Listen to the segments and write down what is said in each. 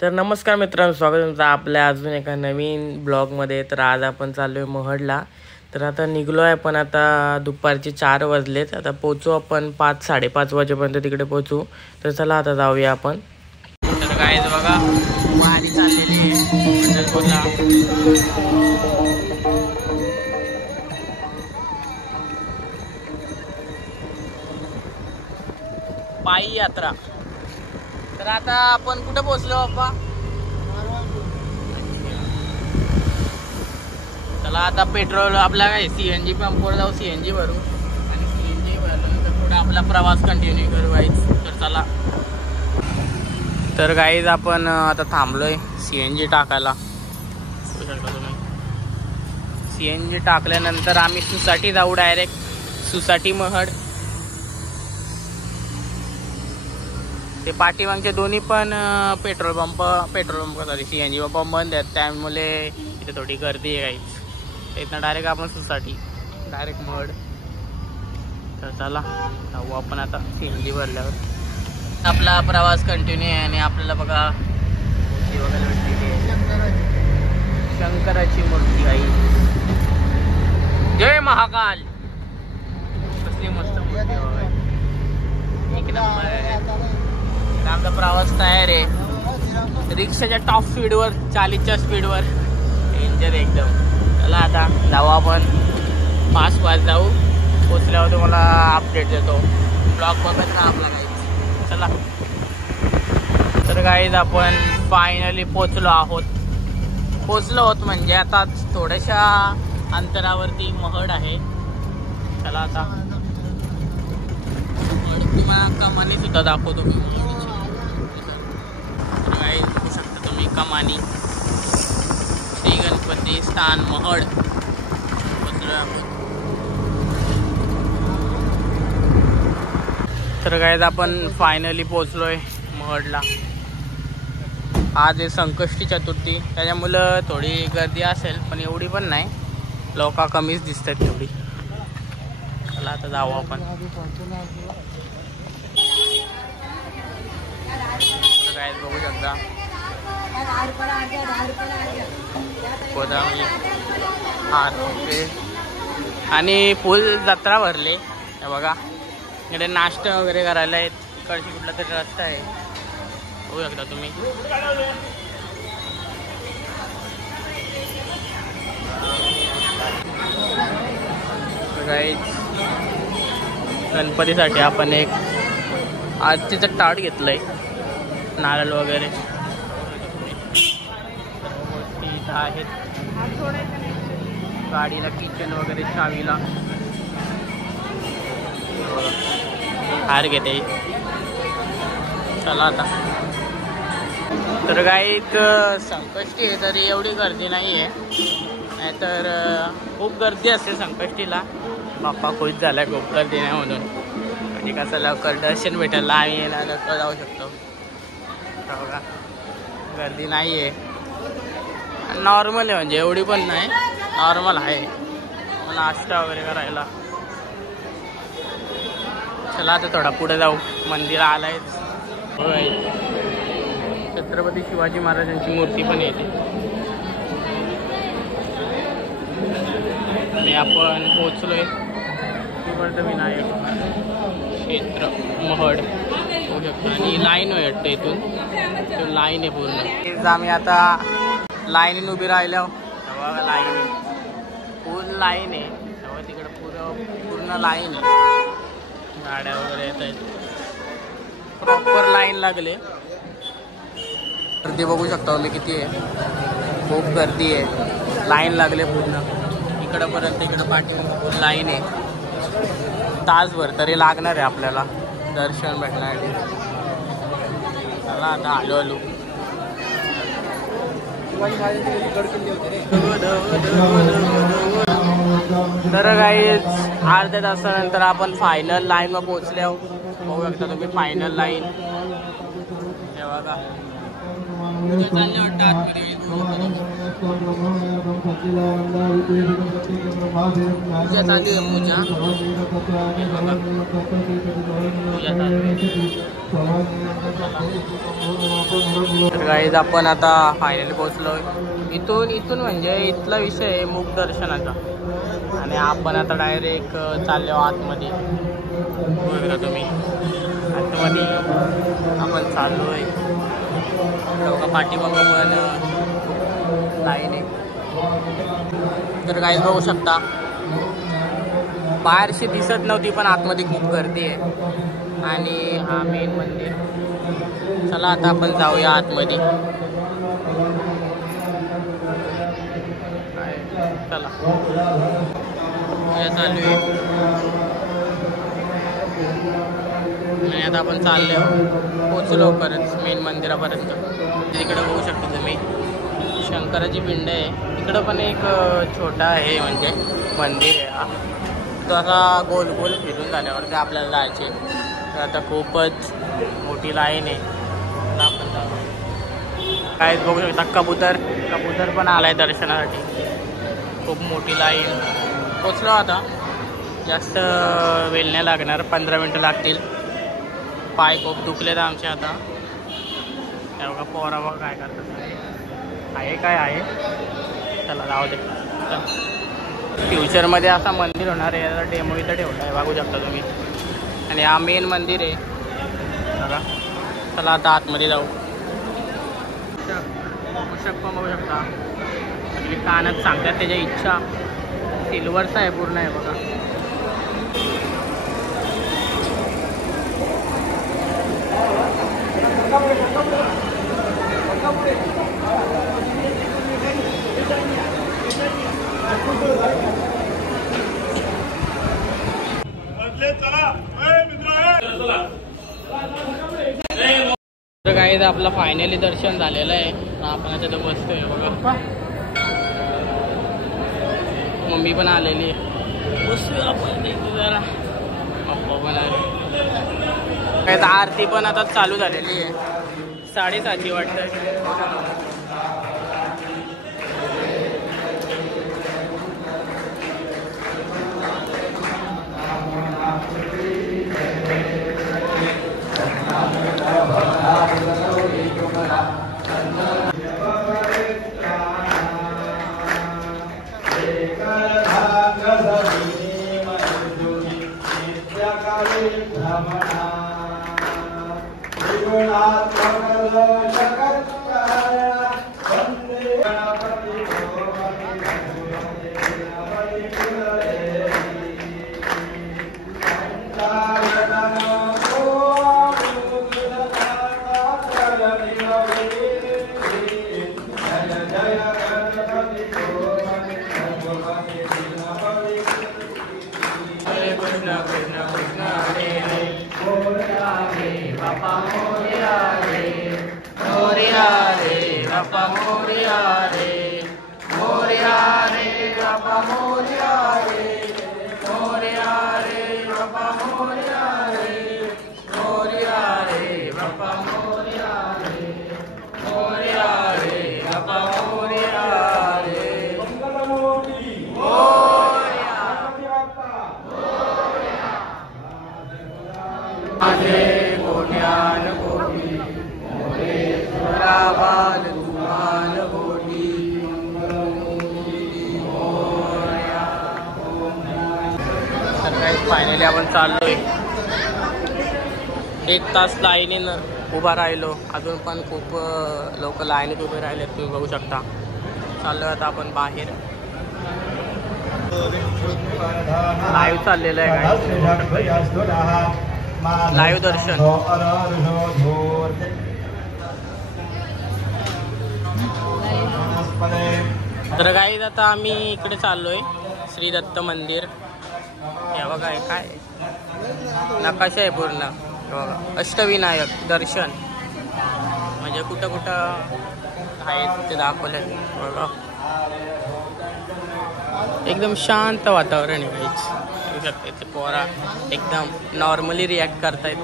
तर नमस्कार मित्रांनो, स्वागत आहे तुमचं आपल्या अजून एका नवीन ब्लॉगमध्ये। तर आज आपण चाललो आहे महडला। तर आता निघलो आहे, पण आता दुपारचे 4 वाजलेत। आता पोहोचू आपण 5-5:30 वाजेपर्यंत तिकडे पोहोचू। तर चला आता जाऊया आपण। तर गाईज बघा, वारी चाललेली आहे पंढरपूरला। पायी यात्रा। तर आता आपण कुठे पोहोचलो बाप्पा? चला आता पेट्रोल आपला काय CNG पंपवर जाऊ, CNG भरू आणि CNG भरल्यानंतर पुढे आपला प्रवास कंटिन्यू करू गाईज। तर चला। तर गाईज आपण आता थांबलोय CNG टाकायला। बघू शकता तुम्ही, CNG टाकल्यानंतर आम्ही सुसाठी जाऊ, डायरेक्ट सुसाठी महड। ते पाठीमागचे दोन्ही पण petrol pump sorry CNG pump बंद आहेत, त्यामुळे इथे थोडी गर्दी आहे गाईज। इथनं डायरेक्ट आपण सुसाठी डायरेक्ट महड। तर चला जाऊ आपण आता CNG भरल्यावर। आपला प्रवास कंटिन्यू आहे आणि आपल्याला बघा मूर्ती वगैरे भेटलेली आहे, शंकराची मूर्ती आहे। जय महाकाल। कसली मस्त मूर्ती आहे, एक नंबर आहे। आमचा प्रवास तयार आहे, रिक्षाच्या टॉप स्पीडवर, 40च्या स्पीडवर, डेंजर एकदम। चला आता जाऊ आपण, फास्ट जाऊ। पोचल्यावर तुम्हाला अपडेट देतो, ब्लॉग बघत ना आपला गाईज। चला। तर गाईज आपण फायनली पोचलो आहोत म्हणजे आता थोड्याशा अंतरावरती महड आहे। चला आता तुम्हाला कमानी सुद्धा दाखवतो मी। गाईज बघू शकता तुम्ही कमानी, श्री गणपती स्थान महड पोचलो आहोत। तर गाईज आपण फायनली पोचलोय महडला। आज आहे संकष्टी चतुर्थी, त्याच्यामुळं थोडी गर्दी असेल, पण एवढी पण नाही, लोक कमीच दिसतात तेवढी। चला आता जाऊ आपण। गाईज बघू शकता गोदावरी आणि फुल जत्रा भरले। हे बघा, इकडे नाश्ता वगैरे करायला आहेत, इकडची कुठला तरी रस्ता आहे, बघू शकता तुम्ही। गाईज गणपतीसाठी आपण एक आरतीचं ताट घेतलंय, नारळ वगैरे इथं आहेत। गाडीला किचन वगैरे, चावीला हार घेते। चला आता। तर गाईत संकष्टी आहे तरी एवढी गर्दी नाही आहे, नाहीतर खूप गर्दी असते संकष्टीला। बाप्पा खुश झालाय खूप गर्दी नाही म्हणून, म्हणजे कसं लवकर दर्शन भेटायला आम्ही यायला लवकर जाऊ शकतो। बघा गर्दी नाही आहे, नॉर्मल आहे, म्हणजे एवढी पण नाही, नॉर्मल आहे नाश्ता वगैरे करायला। चला आता थोडा पुढे जाऊ, मंदिर आलंय। छत्रपती शिवाजी महाराजांची मूर्ती पण येते आणि आपण पोहोचलोय विनायक क्षेत्र महड होऊ शकतो। आणि लाईन वाटतं इथून, लाईन आहे पूर्ण। आम्ही आता लाईनीन उभी राहिलो, बघा लाईन फुल लाईन आहे, तेव्हा तिकडे पूर्ण लाईन आहे, गाड्या वगैरे येत आहेत, प्रॉपर लाईन लागले। गर्दी बघू शकता तुम्ही किती आहे, खूप गर्दी आहे, लाईन लागले पूर्ण इकडंपर्यंत। इकडं पाठी लाईन आहे, तासभर तरी लागणार आहे आपल्याला दर्शन भेटण्यासाठी। चला आता आलो। तर गाईज अर्ध्या तासानंतर आपण फायनल लाईनवर पोहोचले आहोत, बघू शकता तुम्ही फायनल लाईन। हे बघा चालले वाटतं आतमध्ये पूजा चालू आहे पूजा गाईज आपण आता फायनली पोहोचलोय. इथून म्हणजे इथला विषय आहे मुख दर्शनाचा आणि आपण आता डायरेक्ट चाललो आतमध्ये. बघा तुम्ही आतमध्ये आपण चाललोय. पाठीमागं पण लाईन आहे. तर गाईज बघू शकता बाहेरशी दिसत नव्हती पण आतमध्ये खूप गर्दी आहे आणि हा मेन मंदिर. चला आता आपण जाऊया आतमध्ये. चला चालू आहे आणि आता आपण चाललो पोचलो परत मेन मंदिरापर्यंत. तिकडे बघू शकता तुम्ही शंकराची पिंड आहे. इकडं पण एक छोटा आहे म्हणजे मंदिर आहे. तो असा गोल गोल फिरून झाल्यावरती आपल्याला जायचे. तर आता खूपच मोठी लाईन आहे. आपण काय बघू शकता कबूतर पण आलाय दर्शनासाठी. खूप मोठी लाईन. पोचलो आता. जास्त वेळ नाही लागणार. 15 मिनटं लागतील. पाय खूप दुखलेत आमचे आता. बघा पोरा बघा काय करतात. आहे काय आहे. चला जाऊ दे. फ्युचरमध्ये असा मंदिर होणार आहे. याचा डेमो इथं ठेवला आहे बघू शकता तुम्ही. आणि हा मेन मंदिर आहे बघा. चला आता आतमध्ये जाऊ. पण बघू शकता सगळी कानात सांगतात त्याच्या इच्छा. सिल्वरचा आहे पूर्ण आहे बघा. तर काही आपलं फायनली दर्शन झालेलं आहे. आपण आता तिथं बसतोय बघा. मम्मी पण आलेली आहे. बसूया आपण जरा. पप्पा पण आले. काय आरती पण आता चालू झालेली आहे. 7:30 वाटतं. फायनली आपण चाललोय. 1 तास लाईनीनं उभा राहिलो. अजून पण खूप लोक लाईनीत उभे राहिले. तुम्ही बघू शकता. चाललो आता आपण बाहेर. लाईव्ह चाललेलं आहे. लाईव्ह दर्शन. तर गाईज आता आम्ही इकडे चाललोय श्री दत्त मंदिर. हे बघा काय नकाशा आहे पूर्ण. बघा अष्टविनायक दर्शन म्हणजे कुठं कुठं आहेत ते दाखवले बघा. एकदम शांत वातावरण आहे काहीच. बघू शकते ते पोरा एकदम नॉर्मली रिॲक्ट करतायत.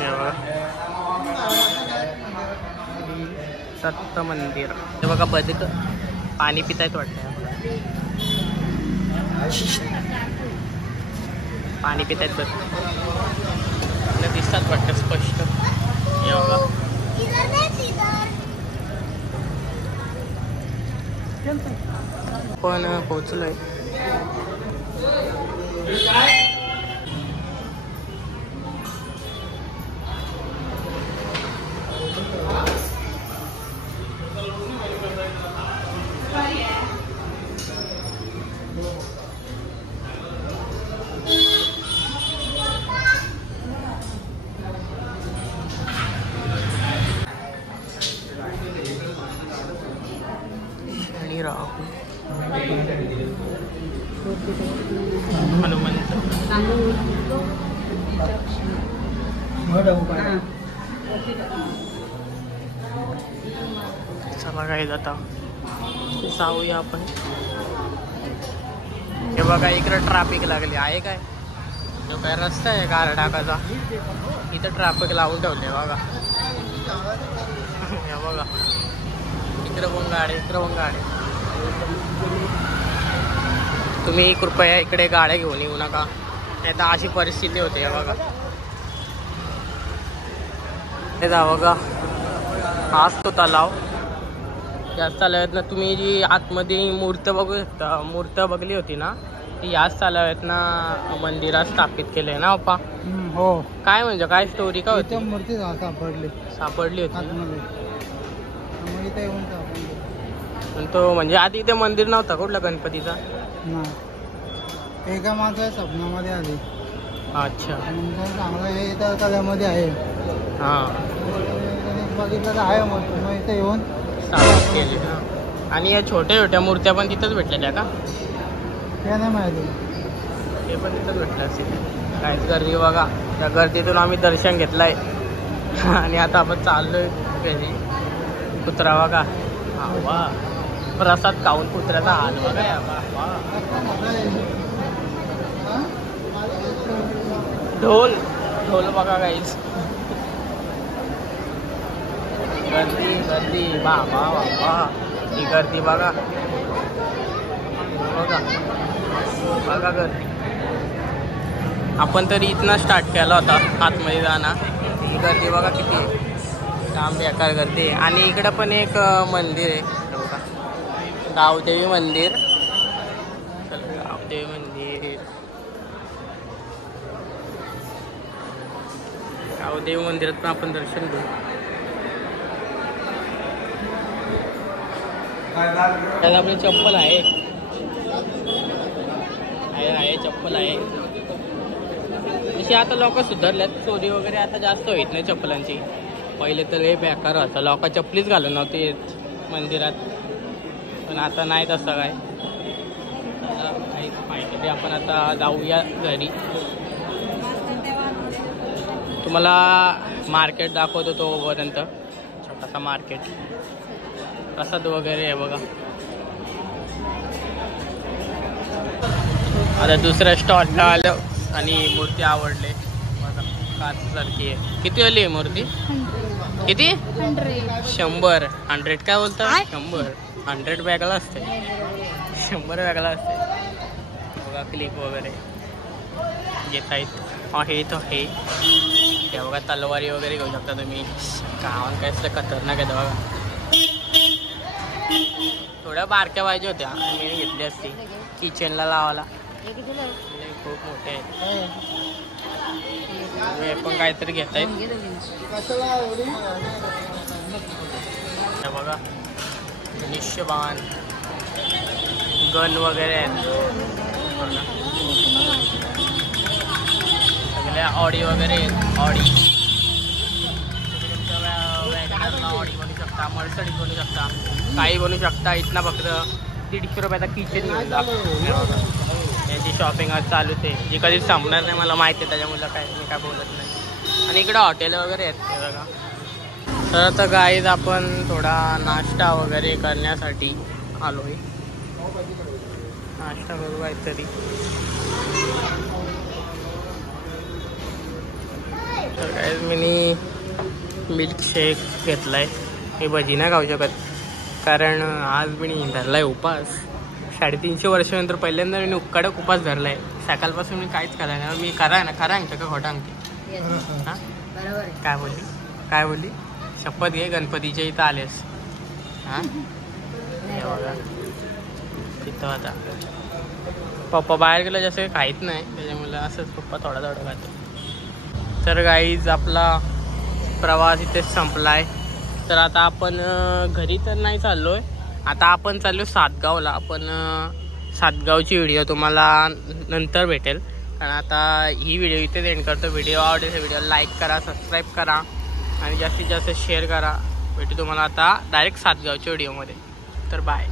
हे बघा दत्त मंदिर. हे बघा बदक पाणी पितायत वाटतं. पाणी पितायत बदक दिसतात वाटतं स्पष्ट. हे बघा पण पोहोचलोय. हनुमंत चला काय आता जाऊया आपण. हे बघा इकडे ट्रॅफिक लागली आहे. काय तो काय रस्ता आहे गारडाकाचा. इथं ट्रॅफिक लावून ठेवले बघा. हे बघा इकडे पण गाडी इकडे पण गाडी. तुम्ही कृपया इकडे गाड्या घेऊन येऊ नका, नाही तर अशी परिस्थिती होते. बघा हे जा बघा हाच तो तलाव. याच तलावात ना तुम्ही जी आतमध्ये मूर्त बघू शकता. मूर्त बघली होती ना ती याच तलावात ना मंदिरात स्थापित केले ना अप्पा. हो. काय म्हणजे काय स्टोरी काय होती. मूर्ती सापडली होती. पण तो म्हणजे आधी इथे मंदिर नव्हता कुठला गणपतीचा. एका माझ्या स्वप्नामध्ये आली. अच्छा चांगलं हे इथं तळ्यामध्ये आहे. हां बघितलं तर आहे मग इथे येऊन स्थापित केली. आणि या छोट्या छोट्या मूर्त्या पण तिथंच भेटलेल्या का. ते नाही माहिती. ते पण तिथंच भेटलं असेल. काहीच गर्दी बघा. त्या गर्दीतून आम्ही दर्शन घेतलंय आणि आता आपण चाललोय घरी. कुत्रा बघा. हा वा प्रसाद खाऊन कुत्र्याचा हाल बघा. या ढोल ढोल बघा काहीच. गर्दी गर्दी बाबा बाबा. ही गर्दी बघा बघा बघा गर्दी. आपण तरी इथनं स्टार्ट केला होता आतमध्ये जाणार. ही गर्दी बघा किती आहे. काम बेकार गर्दी आहे. आणि इकडं पण एक मंदिर आहे बघा गावदेवी मंदिर. गावदेवी मंदिर गावदेवी मंदिरात पण आपण दर्शन घेऊ. त्यात आपली चप्पल आहे चप्पल आहे. अशी आता लोक सुधारल्यात. चोरी वगैरे आता जास्त होत नाही चप्पलांची. पहिले तर हे बेकार होतं. लोक चप्पलीच घालून नव्हते मंदिरात. पण आता नाही तसं काय. फायनली आपण आता जाऊया घरी. तुम्हाला मार्केट दाखवतो तोपर्यंत. छोटासा मार्केट प्रसाद वगैरे आहे बघा. आता दुसऱ्या स्टॉलला आलं आणि मूर्ती आवडले बघा. काचसारखी आहे. किती वाली आहे मूर्ती. किती 100. 100 काय बोलतात. 100. 100 वेगळा असते. 100 वेगळा असते बघा. क्लिप वगैरे घेता येत आहे. तो हे बघा तलवारी वगैरे घेऊ शकता तुम्ही. गावात काय असलं खतरनाक आहे बघा. थोड्या बारक्या पाहिजे होत्या मी घेतली असती किचनला लावायला. खूप मोठे आहेत. पण काहीतरी घेता येत बघा. निश्यबान गन वगैरे आहेत सगळ्या. ऑडी वगैरे आहेत. ऑडी वॅगनरला ऑडी बनवू शकता. मर्सडीज बनवू शकता. काही बनवू शकता. इथनं फक्त 150 रुपयाचा किचन मिळून याची शॉपिंग आज चालूच आहे. जी कधीच संपणार नाही मला माहिती आहे. त्याच्यामुळे काय मी काय बोलत नाही. आणि इकडं हॉटेल वगैरे आहेत बघा. तर आता गाईज आपण थोडा नाश्ता वगैरे करण्यासाठी आलो आहे. नाश्ता करू काहीतरी. तर काय मी मिल्कशेक घेतलाय मी भजी नाही खाऊ शकत कारण आज मी धरलाय उपास. 350 वर्षानंतर पहिल्यांदा मी कडक उपास धरलाय. सकाळपासून मी काहीच कराय ना. मी खरा अंगते का खोटा अंगते? हां काय बोलली शपथ घे गणपतीच्या इथं आलेस. हां बघा तिथं आता पप्पा बाहेर गेलं जसं काही खाहीत नाही त्याच्यामुळे असंच पप्पा थोडा खातो. तर गाईज आपला प्रवास इथेच संपलाय. तर आता आपण घरी तर नाही चाललोय. आता आपण चाललो सातगावला. आपण सातगावची व्हिडिओ तुम्हाला नंतर भेटेल कारण आता ही व्हिडिओ इथेच एंड करतो. व्हिडिओ आवडेल व्हिडिओ लाईक करा, सबस्क्राईब करा आणि जास्तीत जास्त शेअर करा. भेटू तुम्हाला आता डायरेक्ट सातगावच्या व्हिडिओमध्ये. तर बाय.